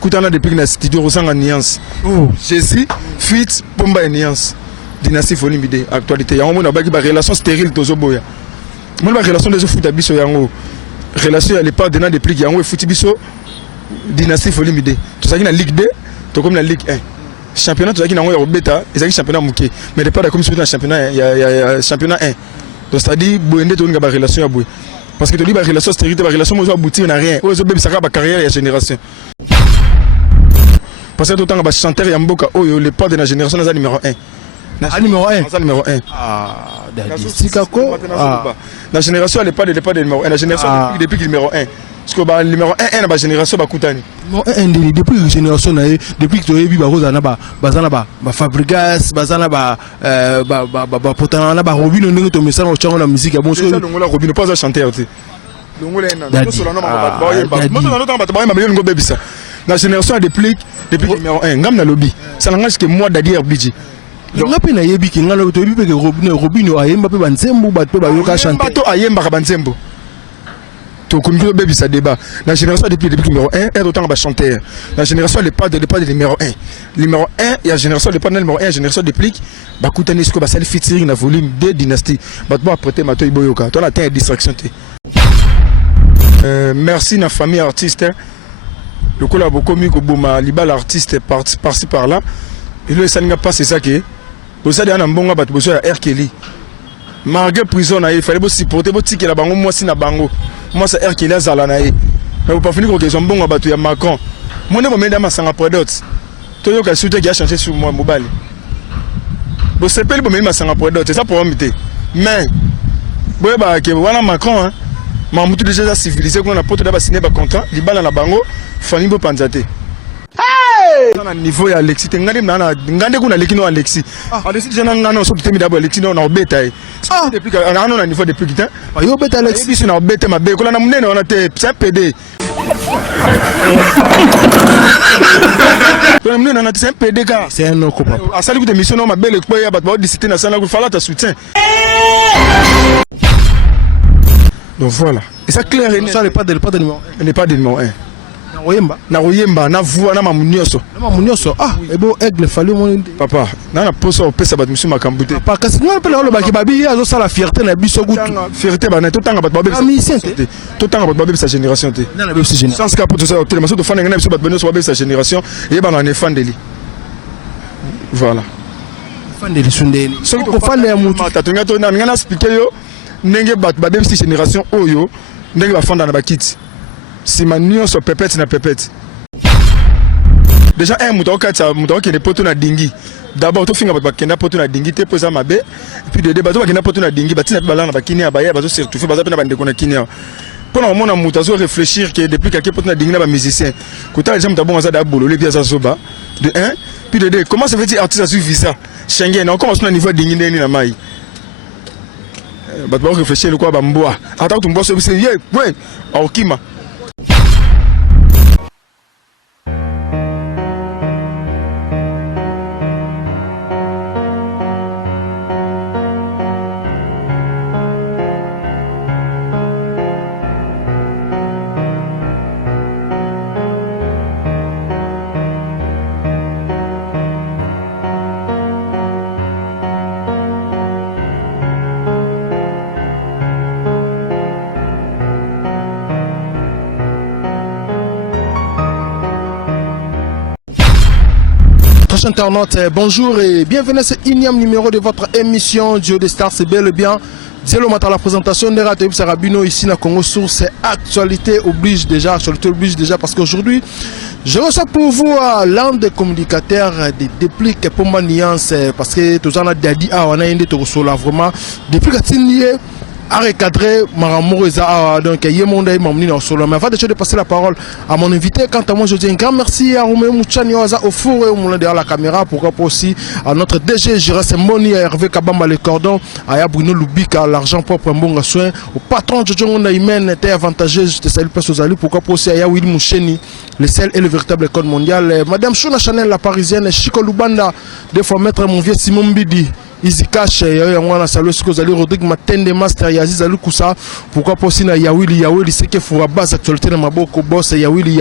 Koutana depuis na studio Rosanga Nuance. Oh, Jésus, Fit, Pomba et Nuance. Dynastie Folie Mide, actualité. Yango na baki ba relation stérile tozo boya. Moi ba relation des foot abiso yango. Relation à l'époque de depuis yango et foot biso Dynastie Folie Mide. Tout ça qui na Ligue 2, to comme la Ligue 1. Championnat tout ça qui na ngo bêta, et ça qui championnat muké. Mais pas comme sur le championnat, il y a championnat 1. Donc c'est-à-dire boende to nga relation ya boy. Parce que tu dis la relation stérile, la relation moi aboutir na rien. Ozo bébé ça ba carrière et génération. Parce que tout le temps, chanteur et Mboka, le pas de la génération, c'est numéro 1. Numéro 1. C'est numéro 1. Ah, d'accord. La génération, elle n'est pas de numéro 1. La génération, depuis le numéro 1. Parce que le numéro 1, la génération, c'est Koutani. Depuis la génération, depuis que tu as vu Fabregas, Potana, Robin, on est au message au la musique. Bon, c'est Robin, pas un chanteur. La génération depuis le numéro 1. Ngam na lobby. Ça n'engage que moi d'ailleurs budget. Donc après na yebi ki ngalo to bi que Robinho ayemba pe banzembo ba pe ba yoka chanter. Bato ayemba ka banzembo. To kumbi bebi ça débat. La génération depuis le numéro 1 est autant ba chanteur. La génération n'est pas de numéro 1. Numéro 1 et la génération n'est pas de numéro 1, génération depuis ba koutani ce que ba sali featuring na volume 2 dynastie. Ba to apprêter mato iboyoka. To la terre distraction te. Merci na famille artiste. Le coup là beaucoup mieux que Bouma Liba l'artiste par-ci par-là. Et le ça n'a pas c'est ça qui. Vous savez un bon gars besoin R Kelly. Malgré prison il fallait aussi supporter votre ticket là bango moi si na bango. Moi c'est R Kelly azala na ye. Mais vous pas finir que ils sont bons gars ya Macron. Moi ne me mets dans ma sanga product. Toi yo ka souhaiter qui a changé sur moi mobile. Vous savez pas le me ma sanga product c'est ça pour m'imiter. Mais boy ba que voilà Macron hein. Mamoutou déjà civilisé qu'on a porté d'abord signé ba contrat, libala na bango, fani bo panzate. Hey! Na niveau ya Alexis, ngande na ngande kuna lekino Alexis. Alexis déjà ngana so kitemi d'abord Alexis na obeta. Depuis que on a niveau depuis kitan. Yo beta Alexis na obeta mabe ko na munene on a te c'est PD. Toi munene na c'est PD ka. C'est un autre papa. Asali ku de mission na mabe le ko ya ba discipline na sana ku fala ta soutien. Donc voilà. Et ça clair et ça n'est pas de numéro 1. Il n'est pas de numéro 1. Na Royemba, na voix, na Mamunioso. Na Mamunioso. Ah, et bon, aigle, fallait mon. Papa, na poso au pesa bat monsieur Makambouté. Papa, parce que nous appelons le bakibabi, azo ça la fierté na biso goût. Fierté ba na tout temps bat babé. Tout temps bat babé sa génération té. Na babé sa génération. Sans cap pour tout ça, tellement de fan na biso bat babé sa génération et ba na fan deli. Voilà. Fan deli sundeli. Ce que fan ya mutu. Tatunga to na ngana expliquer yo. Nenge bat babé sa génération oyo. Nenge ba fanda na bakiti. Si ma nuance sur pépette na pépette. Déjà un mouton qui est poto na dingi. D'abord to finga ba kenda poto na dingi te posa mabe. Et puis de débat to kenda poto na dingi batina bala na bakini abaya bazo certifié baza pena bande kona kinia. Pour le moment on mutazo réfléchir que depuis quelqu'un poto na dingi na ba musicien. Kota les gens tabon za da bolo le pia za soba. De 1 puis de 2 comment ça veut dire artiste a suivi ça Schengen on commence na niveau dingi ndeni na mai. Ba to réfléchir le quoi ba mboa. Attends tu mboa so c'est yeah ouais. Okima. Internautes, bonjour et bienvenue à ce énième numéro de votre émission Duo des Stars. C'est bel et bien Dielo Mata la présentation de Rato Sarabino ici na Congo Source. Actualité oblige déjà parce qu'aujourd'hui je reçois pour vous l'un des communicateurs des dépliques pour ma nuance parce que tout ça on a dit on a une de vraiment depuis que à recadrer Maramoreza donc Yemonda Mamni au solo. Mais avant de passer la parole à mon invité, quant à moi je dis un grand merci à Roméo Mouchani au four et au moulin derrière la caméra, pourquoi pas aussi à notre DG Jérôme Moni, à Hervé Kabamba les cordons, à Bruno Lubika, l'argent propre un bon soin, au patron de John Naimen était avantageux, je te salue pas aux alliés, pourquoi pas aussi à Willy Moucheni, le sel et le véritable code mondial, Madame Shona Chanel la parisienne, Chico Lubanda, des fois mettre mon vieux Simon Bidi. Easy Cash on a salué ce que vous allez Rodrigue Matende Master Yaziz Alou Koussa pourquoi pas si na Yawili c'est que faut base actualité na maboko boss Yawili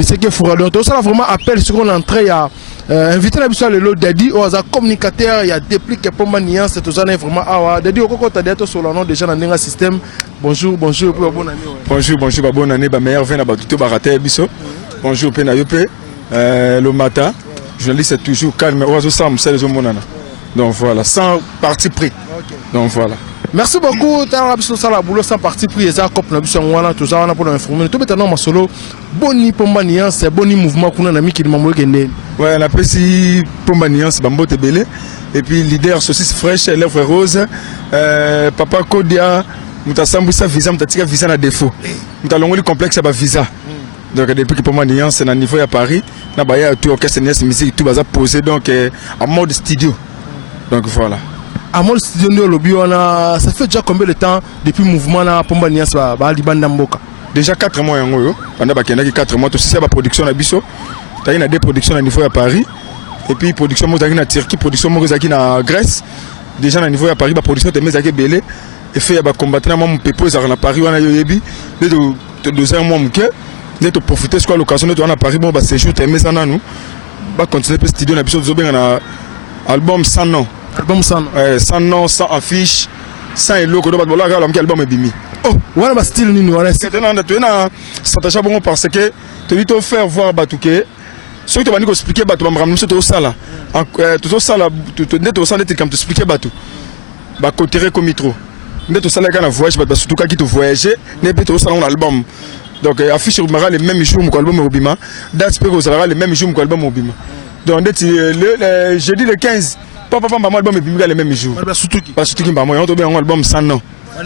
c'est que faut donc ça vraiment appel sur on entrée à inviter la biso le lot Daddy aux communicateur il y a déplique pour maniance c'est tout ça vraiment ah Daddy au coco t'as sur le nom déjà dans un système bonjour bonne année bonjour bonne année ba meilleur vient ba tout baraté biso bonjour pena yope le matin journaliste est toujours calme oiseau sam c'est les monana. Donc voilà, sans parti pris. Okay. Donc voilà. Merci beaucoup. Tu as ça la boulot sans parti pris. Ça cop na biso ngwana tout ça on a pour informer. Tout maintenant ma solo boni pombanian c'est boni mouvement qu'on a mis qui m'a moqué. Ouais, on a pesi pombanian c'est bambo tebele et puis leader saucisse fraîche lèvres rose papa Kodia mutasambu sa visa mutatika visa na défaut. Mutalongoli complexe ba visa. Donc depuis que pombanian c'est na niveau à Paris, na ba ya tout orchestre musique tout baza posé donc en mode studio. Donc voilà. À mon studio lobby on a ça fait déjà combien de temps depuis le mouvement na Pomba Nias ba libanda mboka. Déjà 4 mois yango yo. Pendant ba kenda 4 mois tout ça ba production na biso. T'as une des productions à niveau à Paris et puis production mo zaki na Turquie, production mo zaki na Grèce. Déjà na niveau à Paris ba production te mezaki belé et fait ba combattre na mon pepo za na Paris on a yebi de 2 ans moi mke ne te profiter sur l'occasion de on a Paris bon ba séjour te meza na nous. Ba continuer pe studio na biso zo benga na album sans nom. Album sans nom. Sans nom, sans affiche, sans logo. Donc voilà, l'album est bimi. Oh, voilà ma style ni voilà. C'est un tu na s'attacher bon parce que tu lui te faire voir Batouké. Ce que tu vas nous expliquer Batou, me ramener tout ça là. Tout ça là, tu net au sein de comme tu expliquer Batou. Ba côté comme mitro. Net au sein là quand on voyage Batou surtout quand qui te voyager, net tout ça on album. Donc affiche au les mêmes jours mon album Obima. Date peut aux les mêmes jours mon album Obima. Donc le jeudi le 15 papa maman album est le même jour parce que maman on a un album sans nom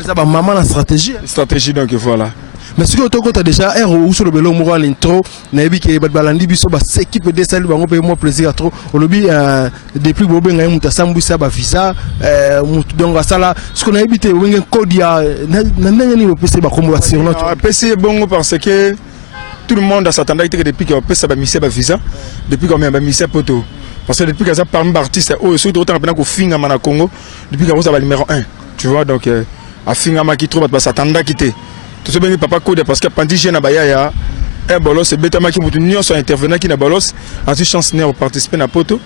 ça ba maman la stratégie donc voilà mais ce que tu as déjà ou sur le belo mo l'intro na yebi ke balandi biso ba s'équipe de salut bango pe moi plaisir trop au lobby depuis bobe ngai mutasambu ça ba visa donc ça là ce qu'on a habité wengen code ya na nani bo PC ba comme sur notre PC bongo parce que tout le monde s'attendait que depuis qu'on peut ça mission visa depuis qu'on a mission poto parce que depuis que ça parmi artiste surtout autant qu'on finga mana Congo depuis qu'on ça va numéro 1 tu vois donc à finga ma qui trouve pas s'attendait quitter tout ce bien papa code parce que pendant jeune baya ya un bolos c'est bêta ma qui mutu nyon sont intervenant qui na bolos a eu chance de participer na poto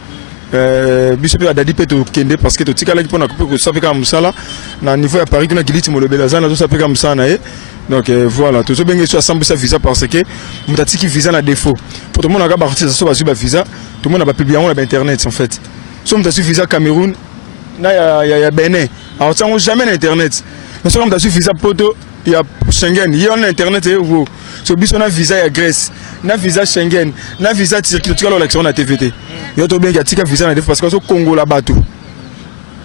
biso a dadi peto kende parce que to tikala qui pona ko ça fait comme ça là na niveau à Paris kuna kiliti mo le belazana tout ça fait comme ça na donc voilà tout ce bien sur ensemble ça visa parce que mutati qui visa na défaut pour tout le monde a partir ça va sur visa tout le monde a publié on a internet en fait so mutati visa Cameroun na ya Bénin alors ça on jamais na internet mais so mutati visa poto il y a Schengen il y a internet et vous so biso na visa ya Grèce na visa Schengen na visa Turquie tout l'élection na TVT il y a tout bien il y a tika visa na défaut parce que so Congo là bas tout.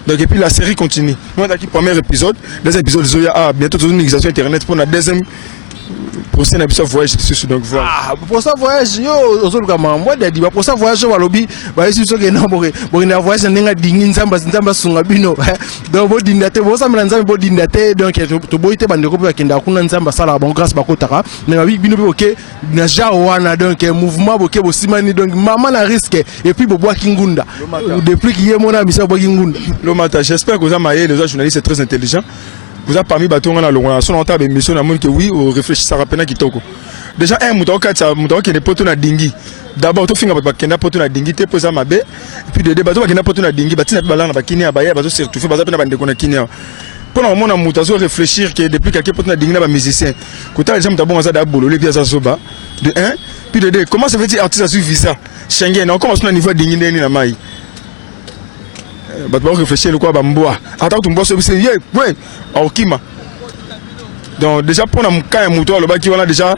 Donc et puis la série continue. Nous on a qui premier épisode, deuxième épisode bientôt une négociation internet pour la deuxième prochain épisode voyage dessus donc voilà. Ah pour ça voyage yo ozoluka moi dadi pour ça voyage wa lobi ba isi so ke na bo na voyage ninga dingi nzamba sunga bino donc bo dindate bo sa mlanza bo dindate donc to boite bande ko bakenda kuna nzamba sala bon grâce bakotaka na bi bino boke na ja wana donc mouvement boke bo simani donc maman na risque et puis bo boa kingunda depuis qu'il y a mon ami ça boa kingunda le matin j'espère que vous avez les journalistes très intelligents. Vous avez parmi bateau on a le son entend des missions na que oui au réfléchir ça rapena kitoko déjà un mouton qui est poteau na dingi d'abord to finga ba kenda poteau na dingi te posa mabe et puis de bateau ba kenda poteau na dingi batina balana ba kinia ba ya bateau surtout fait bateau na bande kona kinia pour le moment na mouton zo réfléchir que depuis que poteau na dingi na ba musicien kota les gens tabon ça da bololé puis ça zoba de 1 puis de 2 comment ça veut dire artiste a suivi ça Schengen on commence na niveau dingi ndeni na mai bah réfléchir le quoi bamboa attends tu me bosses c'est ouais okima donc déjà pour na mka muto le baki on a déjà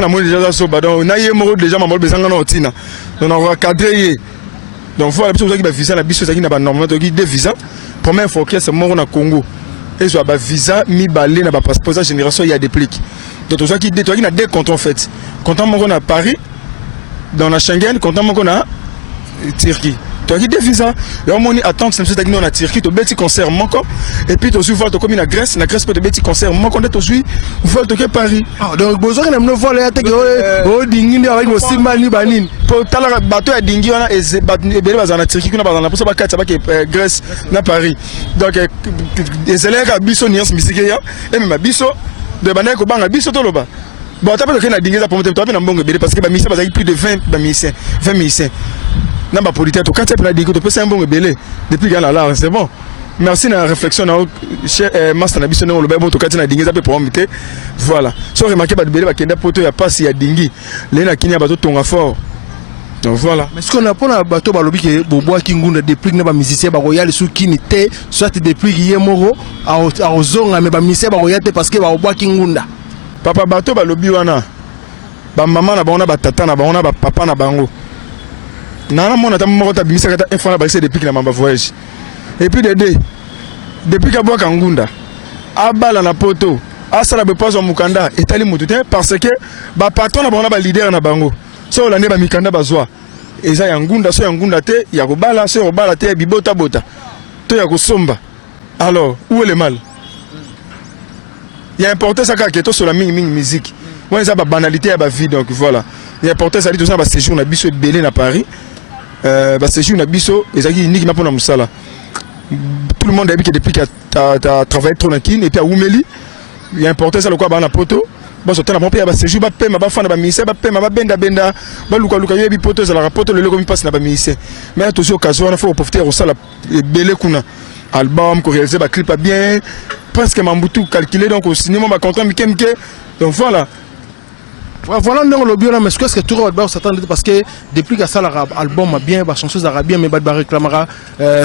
na moi déjà so ba donc na yemo déjà mamal bezanga na otina donc on va cadrer donc voilà parce que ba visa na biso ça qui na ba normalement to qui deux visa première fois que c'est mort na Congo et so ba visa mi balé na ba passeport ça génération il y a des pliques donc tout ça qui deux toi qui na deux comptes en fait comptant mon à Paris dans la Schengen comptant mon à Turquie tu as dit visa et on attend que c'est nous en Turquie to beti concert moko et puis tu vois comme na Grèce peut te beti concert moko on est aussi vol to Paris donc besoin na no vol ya te o dingi ndi avec aussi mani banine pour tala bateau ya dingi on a et bele bazana Turquie kuna bazana pour ça ba katsa ba Grèce na Paris donc les élèves à biso niance musique ya et même biso de bana ko banga biso to loba bon t'as pas que na dingi za pour me to na mbongo bele parce que ba musicien bazaki plus de 20 musiciens Namba politique to katsa na dingi to pesa mbongo bele depuis gana là c'est bon merci na réflexion na cher master na biso no loba bon to katsa na dingi za pour inviter voilà so remarquer ba bele ba kenda poto ya passe ya dingi le na kinya bato tonga fort. Donc voilà. Mais ce qu'on a pour la bateau balobi que bobo kingunda depuis que ba musicien ba royal sous kinité soit depuis que yemoro a ozonga mais ba musicien ba royal parce que ba bobo kingunda. Papa bateau balobi wana. Ba maman na bango ba tata na bango ba papa na bango. Nana mona ta moko ta bimisa kata info na ba depuis que na mamba voyage. Et puis depuis que bobo kingunda abala na poto asala be pozo mukanda etali mututé parce que ba patron na bango ba leader na bango. So la neba mikanda bazwa eza ya ngunda so ya ngunda te ya kobala so ya kobala te ya bibota bota to ya kosomba alors où est le mal il y a importé ça ka to sur la mingi musique ouais ça ba banalité ya ba vie donc voilà il y a importé ça dit tout ça ba séjour na biso belé na Paris ba séjour na biso ezaki unique na pona musala tout le monde a dit que depuis que tu travaillé trop na kin et puis à Oumeli il y a importé ça le quoi ba na poto bon so tana bon pa ba séjour ba pema ba fana ba ministère ba pema ba benda ba luka yebi poto za la rapporte le logo passe na ba ministère mais toujours occasion on faut profiter au sala belé kuna album ko réaliser ba clip bien presque mambutu calculé donc au cinéma ba contrat mikemke donc voilà. Voilà donc le bio mais est-ce que tout va s'attendre parce que depuis que ça l'album a bien ba chanson arabien mais ba réclamera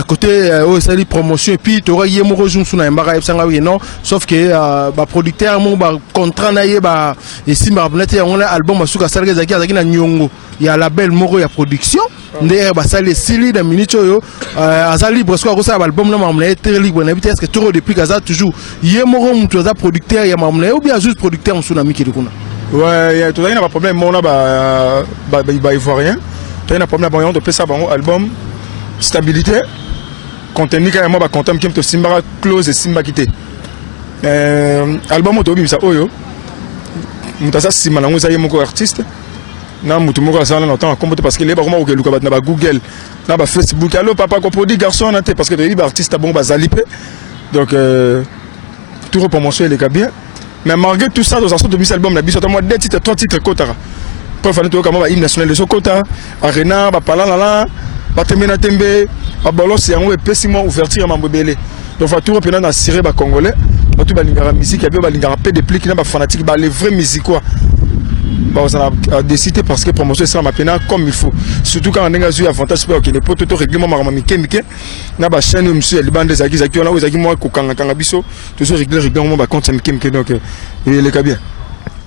côté ça dit promotion et puis tu auras yemoro jour sur na mbara sanga non sauf que ba producteur mon ba contrat na ye ba et si ma bonete on a album asuka salga zaki na nyongo il y a label moro ya production ndé ba sale sili da minute yo azali libre soit ça album na mamna très libre na est-ce que tout depuis que ça toujours yemoro mutu za producteur ya mamna ou bien juste producteur on suna miki kuna. Ouais, tu as un problème, mon ivoirien. Tu as un problème, bon, de ça, bon, album, stabilité, contenu, carrément, bah, content, qui me simba close et simba quitté. Album, tu as ça, oyo. Mutasa simba, na musa yemoko artiste. Na mutumoko ça na temps combattre parce que les baroma au Luka na ba Google, na ba Facebook. Allo papa ko produit garçon na parce que les artistes bon ba zalipé. Donc tout promotion les bien. Mais malgré tout ça, dans un sort de album, la biso, moi 2 titres, 3 titres, Kotara. Quand il fallait tout comme hymne national de Sokota, Arena, Palala, Batemena Tembe, Babolos, c'est un peu pessiment ouverture à Mambobele. Donc, il faut tout reprendre dans Siré, Congolais, tout la musique, il y a un peu de pli qui n'a pas fanatique, les vrais musiques, quoi. On a décidé parce que promotion c'est ma peine comme il faut surtout quand on a eu avantage pour que les potes tout règlement maramamike na ba chaîne monsieur les bandes zaki zaki on a zaki moi ko kanga biso toujours règlement ba compte mike donc il est bien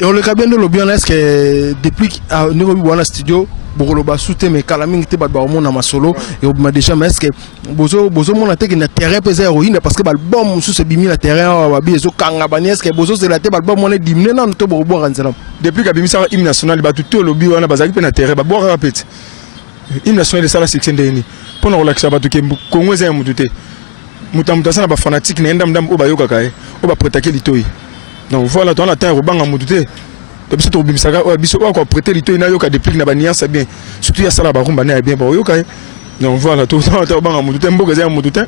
et on le cas bien de l'obien est-ce que depuis nous au studio bokolo ba soute mais kalaming te ba mo na masolo et on déjà mais est-ce que bozo mon attaque na terrain pesa héroïne parce que l'album sous ce bimi la terrain ba biso kanga bani est-ce que bozo c'est la te l'album on est diminué non to bo ranzela depuis que bimi ça hymne national ba tout lobi wana bazaki pe na terrain ba boire rapide hymne national de ça la section de pour nous relaxer ba to ke Congo za mututé mutamta sana ba fanatique na ndam o ba yoka kai o ba prêter litoi donc voilà on attend robanga mututé depuis que tu as biso encore prêter lito ina yoka depuis na bania c'est bien surtout ya sala ba rumba na bien ba yoka donc voilà tout ça tu banga mututé mboka za mututé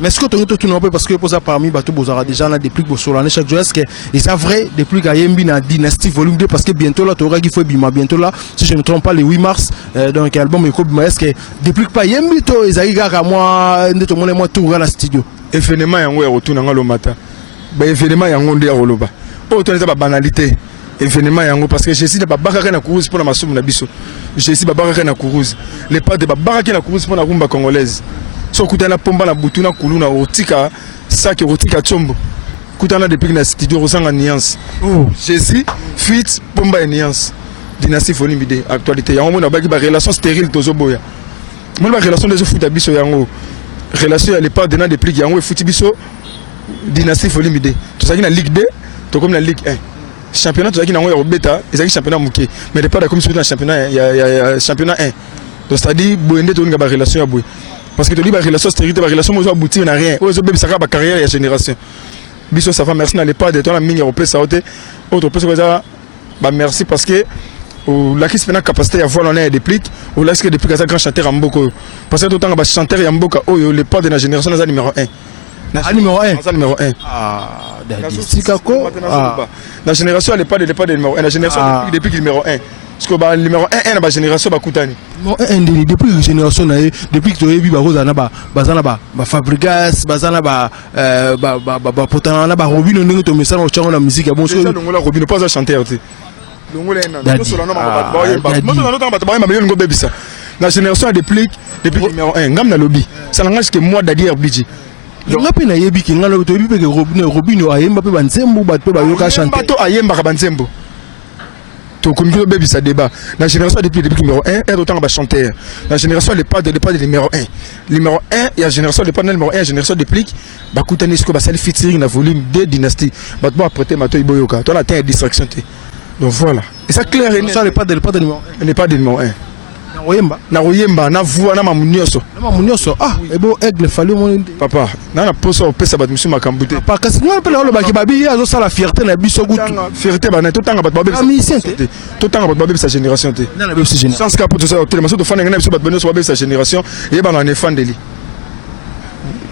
mais est-ce que tu n'as pas parce que pour ça parmi bateau bozara déjà là depuis que solane chaque jour est-ce que c'est vrai depuis que yembi na dynastie volume 2 parce que bientôt là tu auras qu'il faut bima bientôt là si je ne me trompe pas le 8 mars donc album eko bima est-ce que depuis que pas yembi to ezali kaka moi ndeto mona moi tout la studio événement yango ya retourna ngalo mata ba événement yango ndia roloba po to ba banalité événement yango parce que je suis ba baraka na Kourouze pour la masumu na biso je suis ba baraka na Kourouze les pas de ba baraka na Kourouze pour la rumba congolaise so kutana pomba na butu na kuluna otika saki otika chombo kutana depuis na studio rosanga nuance oh je suis fit pomba nuance dynastie folimide actualité yango na ba relation stérile tozoboya moi ba relation des foot biso yango relation à l'époque de na depuis yango e foot biso dynastie folimide to saki na ligue 2 to comme na ligue 1 championnat tout ça qui n'a pas bêta ils ont championnat mouké mais pas comme sur le championnat il y a championnat 1 donc c'est-à-dire boende to nga relation ya boy parce que to dit ba relation stérilité ba relation mo zo aboutir na rien o zo bebisa ka ba carrière ya génération biso ça va merci na les pas de toi la mingi européen ça autre place ça bah merci parce que la qui se fait capacité à voir l'on est déplique ou là ce que depuis que ça grand chanteur en mboko parce que tout temps ba chanteur ya mboka oyo les pas de la génération na numéro 1 numéro 1 numéro 1 Sikako la génération elle pas de numéro 1 la génération depuis numéro 1 parce que bah numéro 1 na ba génération ba kutani depuis la génération depuis que tu as vu bazana ba Fabregas bazana ba potana ba Robino ndenge to message au chango la musique bon so donc la Robino pas un chanteur tu longole na so la no ba bebisa la génération depuis numéro 1 ngam na lobby ça langage que moi d'ailleurs bidji nga pe na yebi ki ngalo to yebi pe Robino ayemba pe banzembo bato ba yoka chanter bato ayemba ka banzembo to kongo bébé ça débat la génération depuis numéro 1 est autant ba chanteur la génération les pas de numéro 1 numéro 1 et la génération les pas numéro 1 génération depuis ba kutani sko ba sali featuring na volume 2 dynastie ba to apprêter mato iboyoka to la terre distraction te donc voilà et ça clair et ça les pas de numéro 1 n'est pas de numéro 1 na oyemba na voix na mamunyoso ebo aigle fallait mon papa na poso pesa bat monsieur makambute papa kasi ngala pe lo baki babi azo sala fierté na biso gutu fierté ba na tout temps bat babi tout temps bat babi sa génération te na babi sa génération sans cap tout ça tellement so to fan ngana biso bat benyo so babi sa génération et ba na fan deli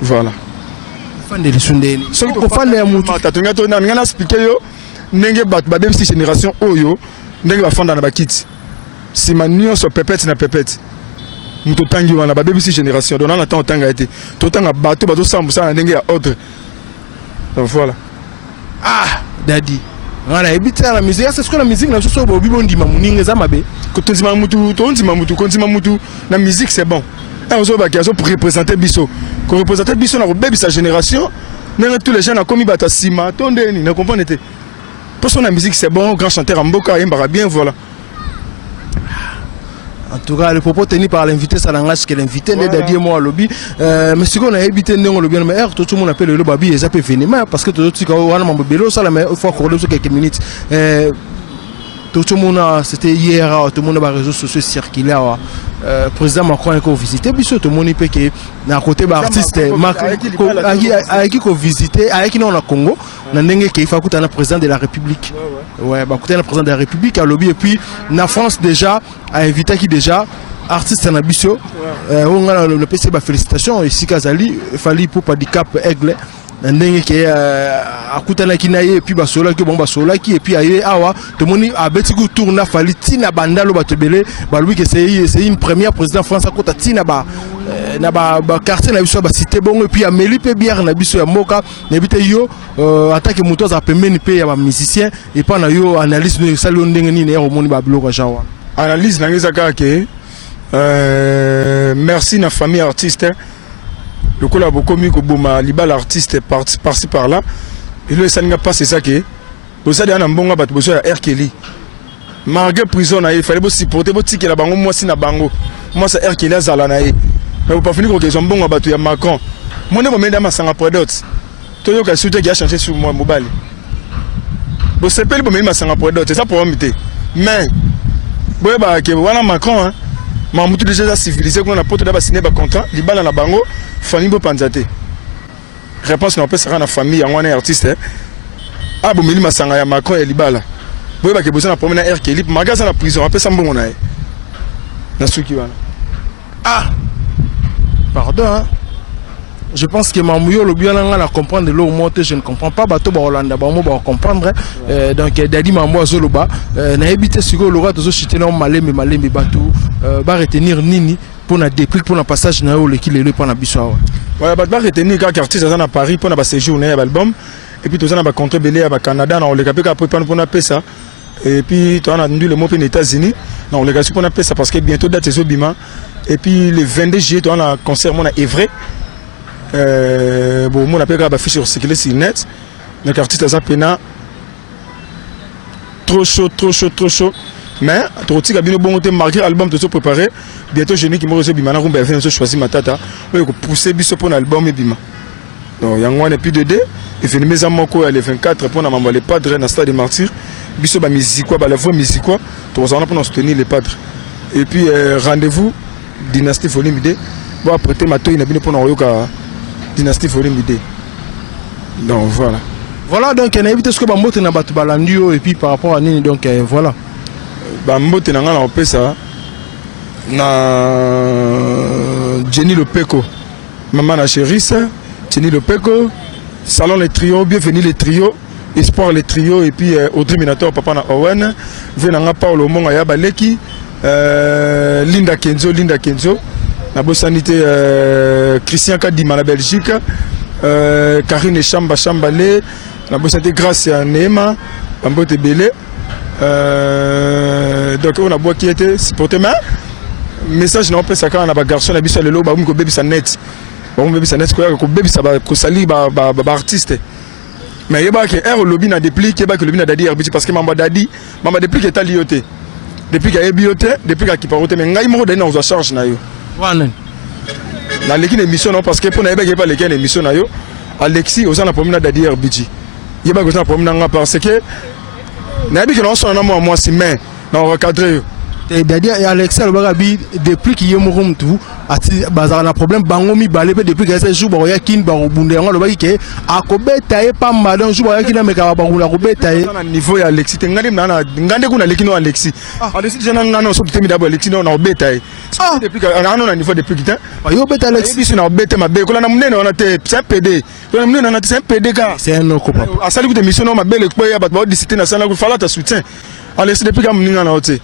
voilà fan deli sundeni so ko fan ya mutu tatunga to na ngana expliquer yo ndenge bat babi sa génération oyo ndenge ba fanda na bakiti si manio so pepette na pepette muto tangi wana ba BBC génération donc on attend tanga été tout tanga bato bato sambu ça ndenge ya autre donc voilà daddy voilà ebita la musique c'est ce que la musique na so bo bibo ndima muninga za mabe ko tonzima mutu na musique c'est bon on zo ba kiazo pour représenter biso ko représenter biso na ko bebi sa génération ndenge tous les gens na komi bata sima tondeni na comprendre te pour son la musique c'est bon grand chanteur mboka yembara bien voilà. En tout cas, le propos tenu par l'invité, ça n'engage que l'invité, n'est d'adier moi au lobby. Mais ce qu'on a évité, non, le bien, mais tout le monde appelle le lobby et ça peut venir, parce que tout le monde a bélo, ça, il faut accorder sur quelques minutes. Tout le monde, c'était hier, tout le monde a réseaux sociaux circulés. Président Macron a visité, puis tout le monde peut que à côté de l'artiste, avec qui visité, avec qui on a Congo, on a qu'il faut écouter le président de la République. Ouais, bah écouter le président de la République à lobby et puis la France déjà a invité qui déjà artiste en abisso. On a le PC, félicitations ici Kazali, Fali pour pas handicap aigle. Ndenge ke akutana kinaye et puis basola ki bon basola ki et puis aye awa to moni abetiku tourna fali tina bandalo batebele ba lui que c'est une première président France akota tina ba na ba quartier na biso ba cité bongo et puis ameli pe bière na biso ya moka na bité yo attaque moto za pembeni pe ya ba musicien et pas na yo analyse no sali ndenge ni na moni ba biloko jawa analyse na ngeza ka ke merci na famille artiste. Le collab commis que Bouma Libal artiste par-ci par-là. Et le ça n'a pas c'est ça que vous savez un bon bat besoin à R Kelly. Malgré prison il fallait supporter votre ticket la bango moi si na bango. Moi c'est R Kelly à la naïe. Mais vous pas finir que ils ont bon battu à Macron. Moi ne me mets dans ma sang après d'autres. Tout le monde qui a changé sur moi mobile. Vous savez pas le me ma sang après d'autres c'est ça pour m'imiter. Mais bon bah que voilà Macron hein. Mamoutou déjà civilisé qu'on a porté d'abord signé un contrat, les balles na bango, famille bo panzate. Réponse n'a pas sera na famille, on est artiste. Ah bon mili masanga ya Macron et libala. Boye ba ke besoin na promener air qui libre, magasin na prison, après ça mbongo na. Na suki wana. Pardon hein. Je pense que Mamouyo le bien là comprendre l'eau monter je ne comprends pas bateau ba Hollande ba mo ba comprendre donc dadi Mamou azoloba na habité sur le roi de chiter non malembe bateau ba retenir nini pour na déplique pour na passage na le qui le pour na biso ouais ba retenir quand artiste à Paris pour na séjour na album et puis tout ça na ba contre belé à Canada na le capé pour na pesa et puis tu as entendu le mot aux États-Unis non le gars pour na pesa parce que bientôt date c'est bima et puis le 22 juillet tu as un concert mon à Évray. Bon, mon appel à affiche sur ce qu'il est sur net. Donc, artiste à Zapena, trop chaud. Mais, trop petit, bien bon, malgré l'album de se préparer. Bientôt, je n'ai qui m'a reçu Bimana, on va choisi ma tata. On va pousser biso pour l'album et Bima. Donc, il y a un plus de deux. Et fait mes amis, il y a les 24 pour m'envoyer les padres dans le stade des martyrs. Biso, la musique, la voix musique, tout ça, on a pour soutenir les padres. Et puis, rendez-vous dynastie Folimide bon prêter mato il a bien pour na dynastie Folimide donc voilà donc on a évité ce que bambote na batu balandio et puis par rapport à nini donc voilà bambote na ngala opé ça na Jenny Lopeko maman na chérisse Jenny Lopeko salon les trios bienvenue les trios espoir les trios et puis Audrey Minator papa na Owen venanga Paulo Monga ya baleki Linda Kenzo na bosanité Christian Kadima la Belgique Karine Chambale na bosanité grâce à Neema Bambote Belé donc on a bois qui était supporté mais message na opesa kana ba garçon na biso lelo ba ko baby sa net ko baby sa ba ko sali ba artiste mais yeba ke er lobby na déplique yeba ke lobby na dadi arbitre parce que mamba déplique est alioté depuis qu'il y a bioté depuis qu'il y a kiparoté mais ngai mo dani na charge na yo wana na l'équipe émission non parce que pour na yeba pas l'équipe émission na yo Alexis oza na pomina dadi arbitre yeba ko na pomina nga parce que na yebi que non son na moi si mais na recadrer et d'ailleurs Alexis Lobabi depuis qu'il y a mon tout ati bazar na problème bangomi balé depuis que ce jour ba yakin ba obunde ngo lobaki ke akobeta e pa madan jour ba yakina meka ba ngula kobeta e na niveau ya Alexis ngande na ngande kuna lekino Alexis jana ngana so temi dabo Alexis na obeta e depuis que ana na niveau depuis que yo beta Alexis biso na obeta mabe kola na munene ona te c'est PD kola na munene ona te c'est PD ka c'est un oko papa asali ku émission no mabele ko ya ba disciter na sana ku fala ta soutien Alexis depuis que muninga na ote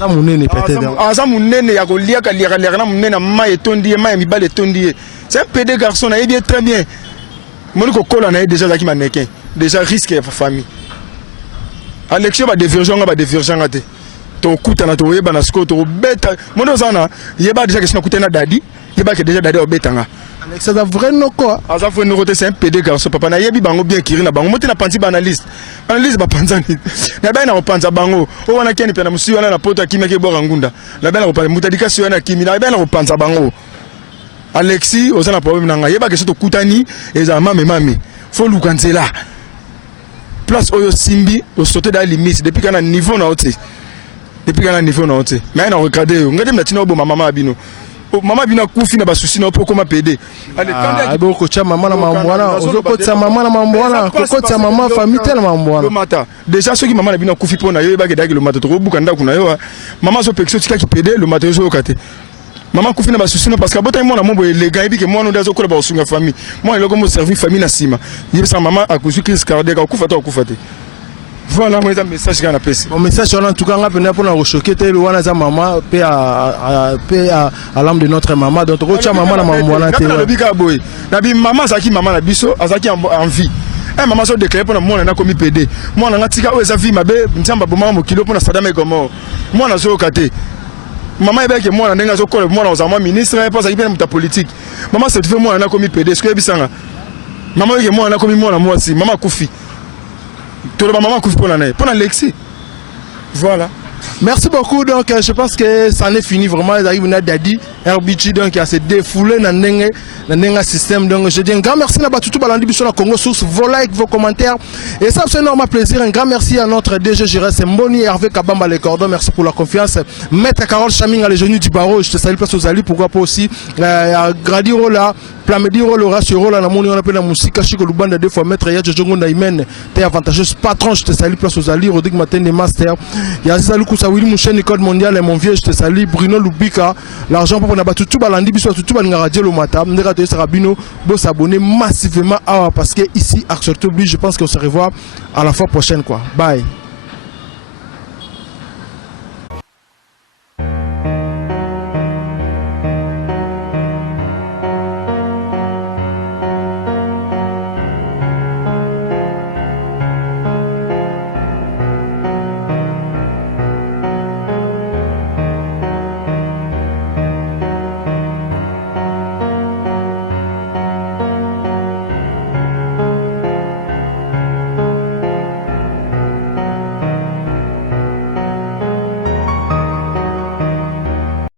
aza munene ya kolia kalia na munene ma etondi ma mi bale etondi c'est un PD garçon na bien très bien moniko kola na déjà zaki mannequin déjà risque ya famille Alexis ba divergent te to kuta na to yeba na sko to beta mono zana yeba déjà que sina kutena dadi yeba que déjà dadi obetanga Alexis a vrai noko aza vrai noko te c'est un PD garçon papa na yebi bango bien kiri na bango moti na panti analyste ba panzani na ba na panza bango o wana keni pena musi wana na poto akimeke bora ngunda na ba na ko mutadika si wana kimi na ba na ko panza bango Alexis oza na problème nanga yeba que soto kutani eza mame faut lukanzela place oyo simbi o sauter dans limite depuis kana niveau na ote mais na regarder ngade mnatina obo mama abino mama bina kufi na basusi na poko ma PD ale kanda ko cha mama na mambwana ozokotsa mama na mambwana kokotsa mama famille tellement mambwana le mata déjà ceux qui mama na bina kufi pona yo ba ke daki le mata to buka ndako na yo mama zo pexo tika ki PD le mata zo kate mama kufi na basusi na parce que bota mona mombo elega ebi ke mwana ndazo kola ba osunga famille moi eloko mo servir famille na sima yebisa mama akuzu crise cardiaque akufa te voilà moi un message qu'on a passé bon message en tout cas on a venu pour nous choquer tel ou on a maman paix à l'âme de notre maman donc rocha maman na maman na télé na bika boy na bi maman zaki maman na biso azaki en vie maman so déclarer pour moi na komi PD moi na tika o eza vie mabe nzamba boma mo kilo pour na sadame gomo moi na zo kate maman ebeke moi na ndenga zo kola moi na ozama ministre pas ça bien muta politique maman c'est fait moi na komi PD ce que bisanga maman ebeke moi na komi moi na moi si maman kufi tout le maman couvre pour Alexis. Voilà. Merci beaucoup. Donc, je pense que ça en est fini. Vraiment, ils arrivent à Dadi, RBG, donc, il y a ces défoulés dans le système. Donc, je dis un grand merci à tout Balandi Bissona Congo Source. Vos likes, vos commentaires. Et ça, c'est un énorme plaisir. Un grand merci à notre DG Gérard Mboni, Hervé Kabamba les cordons. Merci pour la confiance. Maître Carole Chaming à les genoux du barreau. Je te salue, place aux alliés. Pourquoi pas aussi. Gradiro là. Plamediro le rassuro là. On appelle la musique. Chico Lubanda deux fois. Maître Yadjo Jongo Naïmen. T'es avantageuse patron. Je te salue, place aux alliés. Rodrigue Matin des Masters. Yazisalou Kousaouli Mouchen, Code Mondial et mon vieux. Je te salue. Bruno Lubika. L'argent pour Nabatou Balandi Bissou. Tout Balanga Radio le matin. Ndera Sarabino. Bon s'abonner massivement. Parce que ici, Arc Oblige. Je pense qu'on se revoit à la fois prochaine quoi. Bye.